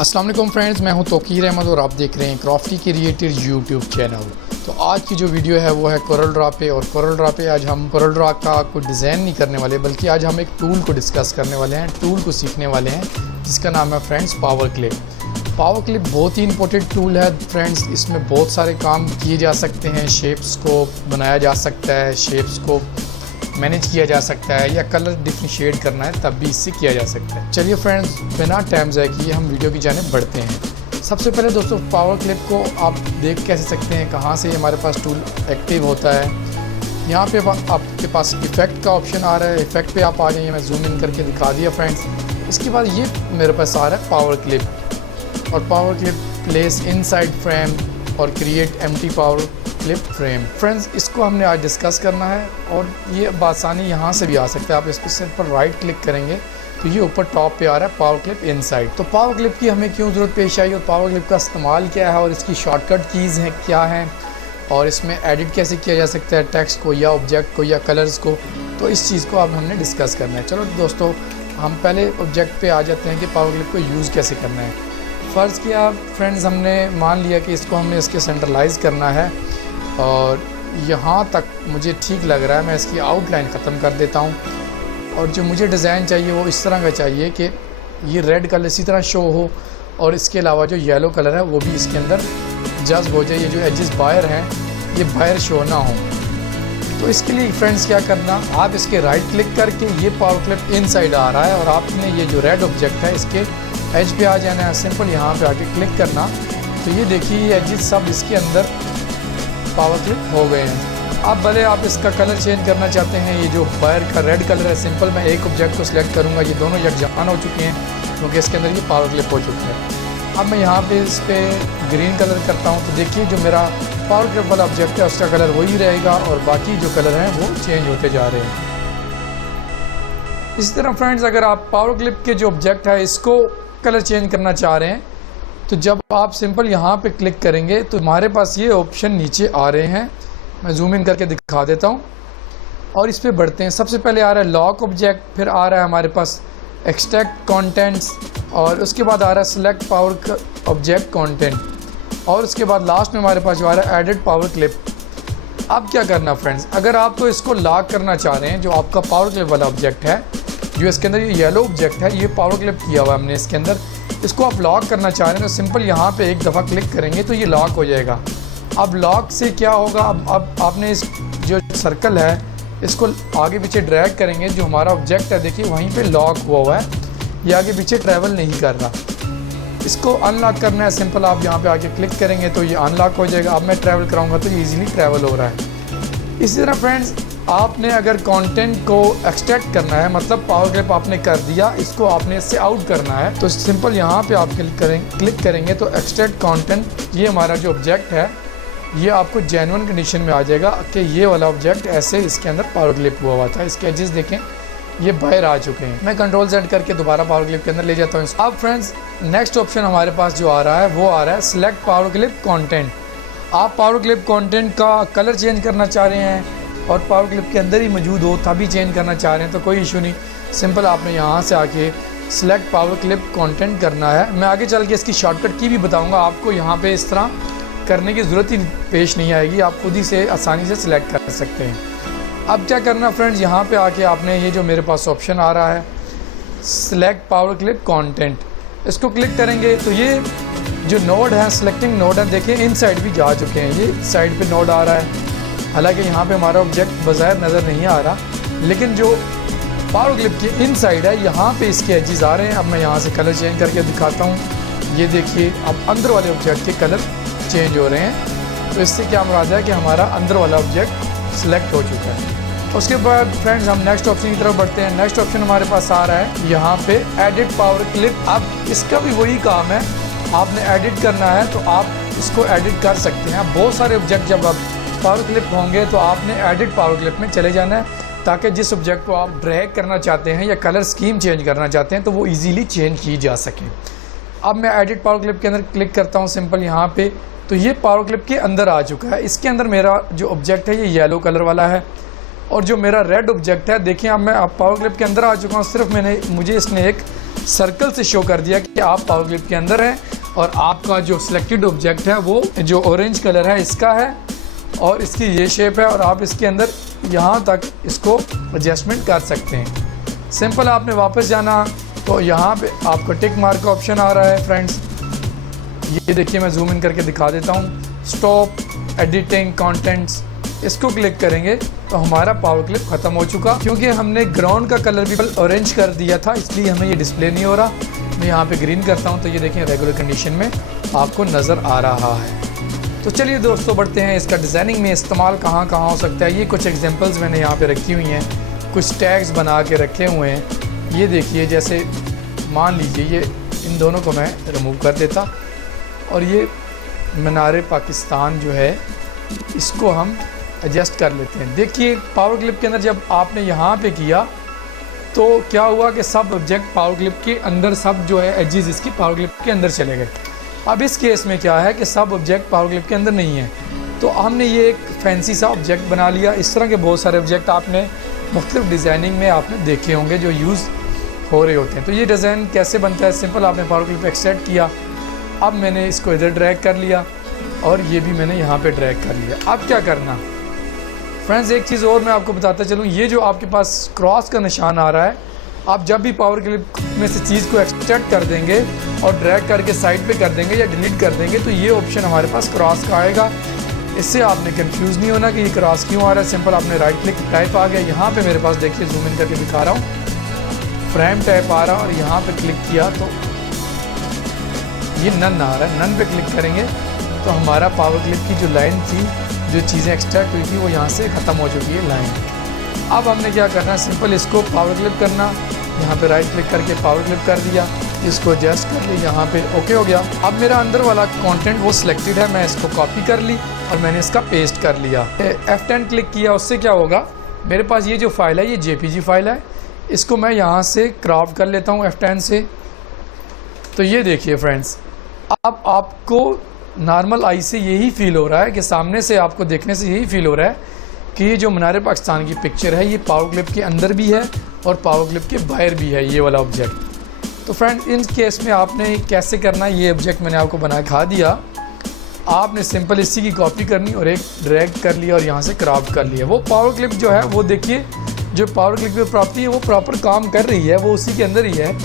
अस्सलाम वालेकुम फ्रेंड्स, मैं हूं तौकीर अहमद और आप देख रहे हैं क्रॉफ्टी क्रिएटर यूट्यूब चैनल। तो आज की जो वीडियो है वो है कोरल ड्रॉ पे। और कोरल ड्रॉ पे आज हम कोरल ड्रॉ का कोई डिज़ाइन नहीं करने वाले, बल्कि आज हम एक टूल को डिस्कस करने वाले हैं, टूल को सीखने वाले हैं जिसका नाम है friends power clip. Power clip बहुत ही इंपॉर्टेंट टूल है फ्रेंड्स। इसमें बहुत सारे काम किए जा सकते हैं, शेप्स को बनाया जा सकता है, शेप्स को मैनेज किया जा सकता है, या कलर डिफ्रेंशिएट करना है तब भी इससे किया जा सकता है। चलिए फ्रेंड्स, बिना टाइम ज़ाया किए हम वीडियो की जानिब बढ़ते हैं। सबसे पहले दोस्तों, पावर क्लिप को आप देख कैसे सकते हैं, कहाँ से हमारे पास टूल एक्टिव होता है। यहाँ पे आपके पास इफ़ेक्ट का ऑप्शन आ रहा है, इफ़ेक्ट पे आप आ जाइए। मैं जूम इन करके दिखा दिया फ्रेंड्स। इसके बाद ये मेरे पास आ रहा है पावर क्लिप, और power clip place inside frame और create empty power clip frame. Friends, इसको हमने आज डिस्कस करना है, और ये बासानी यहाँ से भी आ सकता है। आप इस पर राइट क्लिक करेंगे तो ये ऊपर टॉप पे आ रहा है पावर क्लिप इनसाइड। तो पावर क्लिप की हमें क्यों ज़रूरत पेश आई, और पावर क्लिप का इस्तेमाल क्या है, और इसकी शॉर्टकट कीज़ हैं क्या हैं, और इसमें एडिट कैसे किया जा सकता है टेक्स्ट को या ऑब्जेक्ट को या कलर्स को, तो इस चीज़ को अब हमने डिस्कस करना है। चलो दोस्तों, हम पहले ऑब्जेक्ट पे आ जाते हैं कि पावर क्लिप को यूज़ कैसे करना है। फ़र्ज़ किया फ्रेंड्स, हमने मान लिया कि इसको हमने इसके सेंट्रलाइज़ करना है, और यहाँ तक मुझे ठीक लग रहा है। मैं इसकी आउटलाइन ख़त्म कर देता हूँ, और जो मुझे डिज़ाइन चाहिए वो इस तरह का चाहिए कि ये रेड कलर इसी तरह शो हो, और इसके अलावा जो येलो कलर है वो भी इसके अंदर जज्ब हो जाए। ये जो एजेस बाहर हैं ये बाहर शो ना हो। तो इसके लिए फ्रेंड्स क्या करना, आप इसके राइट क्लिक करके, ये पावर क्लिप इनसाइड आ रहा है, और आपने ये जो रेड ऑब्जेक्ट है इसके एज पे आ जाना है। सिंपल यहाँ पे आके क्लिक करना, तो ये देखिए ये एजेस सब इसके अंदर पावर क्लिप हो गए हैं। अब भले आप इसका कलर चेंज करना चाहते हैं, ये जो बाहर का रेड कलर है, सिंपल मैं एक ऑब्जेक्ट को सिलेक्ट करूंगा, ये दोनों यकजान हो चुके हैं क्योंकि इसके अंदर ये पावर क्लिप हो चुका है। अब मैं यहाँ पे इस पर ग्रीन कलर करता हूँ, तो देखिए जो मेरा पावर क्लिप वाला ऑब्जेक्ट है उसका कलर वही रहेगा, और बाकी जो कलर हैं वो चेंज होते जा रहे हैं। इसी तरह फ्रेंड्स, अगर आप पावर क्लिप के जो ऑब्जेक्ट है इसको कलर चेंज करना चाह रहे हैं, तो जब आप सिंपल यहाँ पे क्लिक करेंगे तो हमारे पास ये ऑप्शन नीचे आ रहे हैं। मैं जूम इन करके दिखा देता हूँ, और इस पे बढ़ते हैं। सबसे पहले आ रहा है लॉक ऑब्जेक्ट, फिर आ रहा है हमारे पास एक्सट्रैक्ट कंटेंट्स, और उसके बाद आ रहा है सेलेक्ट पावर ऑब्जेक्ट कंटेंट, और उसके बाद लास्ट में हमारे पास जो आ रहा है एडिट पावर क्लिप। अब क्या करना फ्रेंड्स, अगर आप तो इसको लॉक करना चाह रहे हैं, जो आपका पावर क्लिप वाला ऑब्जेक्ट है, जो इसके अंदर ये येलो ऑब्जेक्ट है, ये पावर क्लिप किया हुआ है हमने इसके अंदर, इसको आप लॉक करना चाह रहे हैं तो सिंपल यहाँ पे एक दफ़ा क्लिक करेंगे तो ये लॉक हो जाएगा। अब लॉक से क्या होगा, अब आपने इस जो सर्कल है इसको आगे पीछे ड्रैग करेंगे, जो हमारा ऑब्जेक्ट है देखिए वहीं पे लॉक हुआ है, ये आगे पीछे ट्रैवल नहीं कर रहा। इसको अनलॉक करना है, सिंपल आप यहाँ पे आके क्लिक करेंगे तो ये अनलॉक हो जाएगा। अब मैं ट्रैवल कराऊँगा तो ये ईजिली ट्रैवल हो रहा है। इसी तरह फ्रेंड्स, आपने अगर कंटेंट को एक्सट्रैक्ट करना है, मतलब पावर क्लिप आपने कर दिया, इसको आपने इससे आउट करना है, तो सिंपल यहाँ पे आप क्लिक करेंगे तो एक्सट्रैक्ट कंटेंट, ये हमारा जो ऑब्जेक्ट है ये आपको जेन्युइन कंडीशन में आ जाएगा कि ये वाला ऑब्जेक्ट ऐसे इसके अंदर पावर क्लिप हुआ था। इसके एजेस देखें ये बाहर आ चुके हैं। मैं कंट्रोल Z करके दोबारा पावर क्लिप के अंदर ले जाता हूँ। अब फ्रेंड्स, नेक्स्ट ऑप्शन हमारे पास जो आ रहा है वो आ रहा है सिलेक्ट पावर क्लिप कॉन्टेंट। आप पावर क्लिप कॉन्टेंट का कलर चेंज करना चाह रहे हैं और पावर क्लिप के अंदर ही मौजूद हो तभी चेंज करना चाह रहे हैं तो कोई इशू नहीं। सिंपल आपने यहाँ से आके सिलेक्ट पावर क्लिप कंटेंट करना है। मैं आगे चल के इसकी शॉर्टकट की भी बताऊँगा, आपको यहाँ पे इस तरह करने की ज़रूरत ही पेश नहीं आएगी, आप खुद ही से आसानी से सिलेक्ट कर सकते हैं। अब क्या करना फ्रेंड्स, यहाँ पे आके आपने ये जो मेरे पास ऑप्शन आ रहा है सिलेक्ट पावर क्लिप कंटेंट, इसको क्लिक करेंगे तो ये जो नोड है, सिलेक्टिंग नोड है, देखिए इन साइड भी जा चुके हैं, ये साइड पे नोड आ रहा है। हालांकि यहाँ पे हमारा ऑब्जेक्ट बज़ाहिर नज़र नहीं आ रहा, लेकिन जो पावर क्लिप की इन साइड है यहाँ पे इसके एजेस आ रहे हैं। अब मैं यहाँ से कलर चेंज करके दिखाता हूँ, ये देखिए अब अंदर वाले ऑब्जेक्ट के कलर चेंज हो रहे हैं। तो इससे क्या मुराद है कि हमारा अंदर वाला ऑब्जेक्ट सिलेक्ट हो चुका है। उसके बाद फ्रेंड्स, हम नेक्स्ट ऑप्शन की तरफ बढ़ते हैं। नेक्स्ट ऑप्शन हमारे पास आ रहा है यहाँ पे एडिट पावर क्लिप। अब इसका भी वही काम है, आपने एडिट करना है तो आप इसको एडिट कर सकते हैं। बहुत सारे ऑब्जेक्ट जब आप पावर क्लिप होंगे तो आपने एडिट पावर क्लिप में चले जाना है, ताकि जिस ऑब्जेक्ट को आप ड्रैग करना चाहते हैं या कलर स्कीम चेंज करना चाहते हैं तो वो इजीली चेंज की जा सके। अब मैं एडिट पावर क्लिप के अंदर क्लिक करता हूँ सिंपल यहाँ पे, तो ये पावर क्लिप के अंदर आ चुका है। इसके अंदर मेरा जो ऑब्जेक्ट है ये येलो कलर वाला है, और जो मेरा रेड ऑब्जेक्ट है देखिए अब मैं पावर क्लिप के अंदर आ चुका हूँ। सिर्फ मुझे इसने एक सर्कल से शो कर दिया कि आप पावर क्लिप के अंदर हैं और आपका जो सिलेक्टेड ऑब्जेक्ट है वो जो ऑरेंज कलर है इसका है और इसकी ये शेप है और आप इसके अंदर यहाँ तक इसको एडजस्टमेंट कर सकते हैं। सिंपल आपने वापस जाना तो यहाँ पे आपको टिक मार्क का ऑप्शन आ रहा है फ्रेंड्स। ये देखिए मैं जूम इन करके दिखा देता हूँ। स्टॉप एडिटिंग कंटेंट्स, इसको क्लिक करेंगे तो हमारा पावर क्लिप ख़त्म हो चुका। क्योंकि हमने ग्राउंड का कलर भी ऑरेंज कर दिया था इसलिए हमें ये डिस्प्ले नहीं हो रहा। मैं यहाँ पे ग्रीन करता हूँ तो ये देखें रेगुलर कंडीशन में आपको नज़र आ रहा है। तो चलिए दोस्तों बढ़ते हैं, इसका डिज़ाइनिंग में इस्तेमाल कहाँ कहाँ हो सकता है। ये कुछ एग्जांपल्स मैंने यहाँ पे रखी हुई हैं, कुछ टैग्स बना के रखे हुए हैं। ये देखिए, जैसे मान लीजिए ये इन दोनों को मैं रिमूव कर देता और ये मीनार पाकिस्तान जो है इसको हम एडजस्ट कर लेते हैं। देखिए पावर क्लिप के अंदर जब आपने यहाँ पे किया तो क्या हुआ कि सब ऑब्जेक्ट पावर क्लिप के अंदर, सब जो है एजेस इसकी पावर क्लिप के अंदर चले गए। अब इस केस में क्या है कि सब ऑब्जेक्ट पावर क्लिप के अंदर नहीं है, तो हमने ये एक फैंसी सा ऑब्जेक्ट बना लिया। इस तरह के बहुत सारे ऑब्जेक्ट आपने मुख्तलिफ डिज़ाइनिंग में आपने देखे होंगे जो यूज़ हो रहे होते हैं। तो ये डिज़ाइन कैसे बनता है, सिंपल आपने पावर क्लिप एक्सट्रैक्ट किया, अब मैंने इसको इधर ड्रैग कर लिया और ये भी मैंने यहाँ पे ड्रैग कर लिया। अब क्या करना फ्रेंड्स, एक चीज़ और मैं आपको बताता चलूँ, ये जो आपके पास क्रॉस का निशान आ रहा है, आप जब भी पावर क्लिप में से चीज़ को एक्सट्रैक्ट कर देंगे और ड्रैग करके साइड पे कर देंगे या डिलीट कर देंगे तो ये ऑप्शन हमारे पास क्रॉस का आएगा। इससे आपने कंफ्यूज नहीं होना कि ये क्रॉस क्यों आ रहा है। सिंपल आपने राइट क्लिक टाइप आ गया, यहाँ पे मेरे पास देखिए जूम इन करके दिखा रहा हूँ, फ्रेम टाइप आ रहा और यहाँ पे क्लिक किया तो ये नन आ रहा है। नन पे क्लिक करेंगे तो हमारा पावर क्लिप की जो लाइन थी, जो चीज़ें एक्सट्रैक्ट हुई थी वो यहाँ से ख़त्म हो चुकी है लाइन। अब हमने क्या करना है, सिंपल इसको पावर क्लिप करना, यहाँ पे राइट क्लिक करके पावर क्लिप कर दिया, इसको एडजस्ट कर लिया, यहाँ पे ओके हो गया। अब मेरा अंदर वाला कंटेंट वो सिलेक्टेड है, मैं इसको कॉपी कर ली और मैंने इसका पेस्ट कर लिया। F10 क्लिक किया, उससे क्या होगा, मेरे पास ये जो फाइल है ये JPG फाइल है, इसको मैं यहाँ से क्रॉप कर लेता हूँ F10 से। तो ये देखिए फ्रेंड्स, अब आपको नॉर्मल आई से यही फील हो रहा है कि सामने से आपको देखने से यही फील हो रहा है कि ये जो मीनार पाकिस्तान की पिक्चर है ये पावर क्लिप के अंदर भी है और पावर क्लिप के बाहर भी है ये वाला ऑब्जेक्ट। तो फ्रेंड इन केस में आपने कैसे करना है, ये ऑब्जेक्ट मैंने आपको बना खा दिया। आपने सिंपल इसी की कॉपी करनी और एक ड्रैग कर लिया और यहाँ से क्रॉप कर लिया। वो पावर क्लिप जो है वो देखिए, जो पावर क्लिप की प्रॉपर्टी है वो प्रॉपर काम कर रही है, वो उसी के अंदर ही है।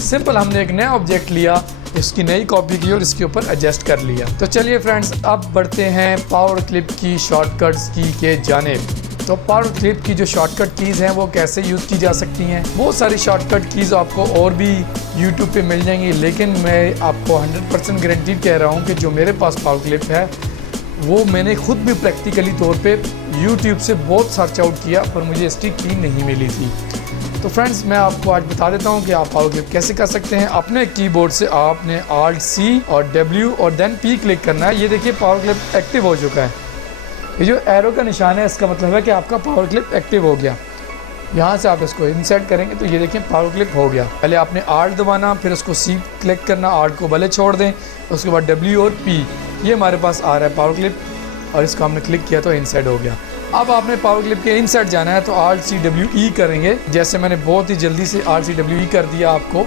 सिंपल हमने एक नया ऑब्जेक्ट लिया, इसकी नई कॉपी की और इसके ऊपर एडजस्ट कर लिया। तो चलिए फ्रेंड्स अब बढ़ते हैं पावर क्लिप की शॉर्टकट्स की के जानिब। तो पावर क्लिप की जो शॉर्टकट कीज़ हैं वो कैसे यूज़ की जा सकती हैं, बहुत सारी शॉर्टकट कीज़ आपको और भी YouTube पे मिल जाएंगी, लेकिन मैं आपको 100% गारंटीड कह रहा हूँ कि जो मेरे पास पावर क्लिप है वो मैंने खुद भी प्रैक्टिकली तौर पे YouTube से बहुत सर्च आउट किया पर मुझे इसकी की नहीं मिली थी। तो फ्रेंड्स मैं आपको आज बता देता हूँ कि आप पावर क्लिप कैसे कर सकते हैं। अपने कीबोर्ड से आपने Alt+C और W और देन P क्लिक करना है। ये देखिए पावर क्लिप एक्टिव हो चुका है, ये जो एरो का निशान है इसका मतलब है कि आपका पावर क्लिप एक्टिव हो गया। यहाँ से आप इसको इंसर्ट करेंगे तो ये देखिए पावर क्लिप हो गया। पहले आपने Alt दबाना, फिर उसको C क्लिक करना, Alt को भले छोड़ दें, उसके बाद W और P, ये हमारे पास आ रहा है पावर क्लिप और इसको हमने क्लिक किया तो इंसर्ट हो गया। अब आपने पावर क्लिप के इंसर्ट जाना है तो Alt+C+W+E करेंगे, जैसे मैंने बहुत ही जल्दी से Alt+C+W+E कर दिया। आपको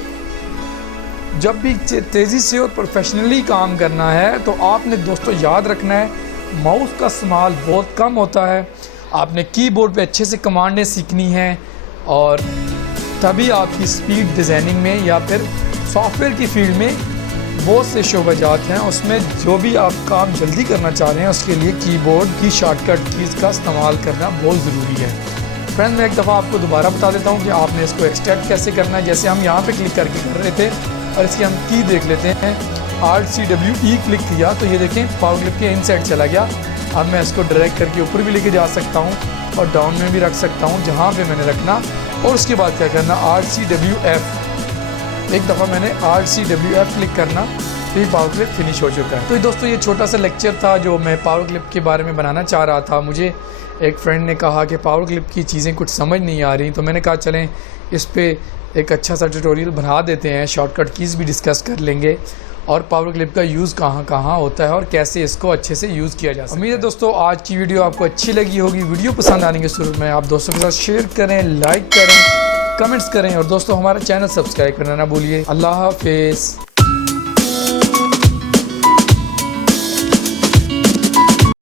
जब भी तेज़ी से और प्रोफेशनली काम करना है तो आपने दोस्तों याद रखना है माउस का इस्तेमाल बहुत कम होता है। आपने कीबोर्ड पे अच्छे से कमांडें सीखनी हैं और तभी आपकी स्पीड डिज़ाइनिंग में या फिर सॉफ्टवेयर की फील्ड में बहुत से शोबाजात हैं, उसमें जो भी आप काम जल्दी करना चाह रहे हैं उसके लिए कीबोर्ड की शॉर्टकट कीज़ का इस्तेमाल करना बहुत ज़रूरी है। फ्रेंड मैं एक दफ़ा आपको दोबारा बता देता हूँ कि आपने इसको एक्सट्रैक्ट कैसे करना है। जैसे हम यहाँ पे क्लिक करके कर रहे थे और इसकी हम की देख लेते हैं, Alt+C+W+E क्लिक किया तो ये देखें पावर क्लिप के इनसाइड चला गया। अब मैं इसको ड्रैग करके ऊपर भी लेके जा सकता हूँ और डाउन में भी रख सकता हूँ जहाँ पे मैंने रखना। और उसके बाद क्या करना, Alt+C+W+F, एक दफ़ा मैंने Alt+C+W+F क्लिक करना तो ये पावर क्लिप फिनिश हो चुका है। तो दोस्तों ये छोटा सा लेक्चर था जो मैं पावर क्लिप के बारे में बनाना चाह रहा था। मुझे एक फ्रेंड ने कहा कि पावर क्लिप की चीज़ें कुछ समझ नहीं आ रही, तो मैंने कहा चलें इस पर एक अच्छा सा ट्यूटोरियल बना देते हैं, शॉर्टकट कीज़ भी डिस्कस कर लेंगे और पावर क्लिप का यूज़ कहाँ कहाँ होता है और कैसे इसको अच्छे से यूज़ किया जा सकता है। उम्मीद है दोस्तों आज की वीडियो आपको अच्छी लगी होगी। वीडियो पसंद आने के सूरत में आप दोस्तों के साथ शेयर करें, लाइक करें कमेंट्स करें और दोस्तों हमारा चैनल सब्सक्राइब करना ना भूलिए। अल्लाह हाफिज़।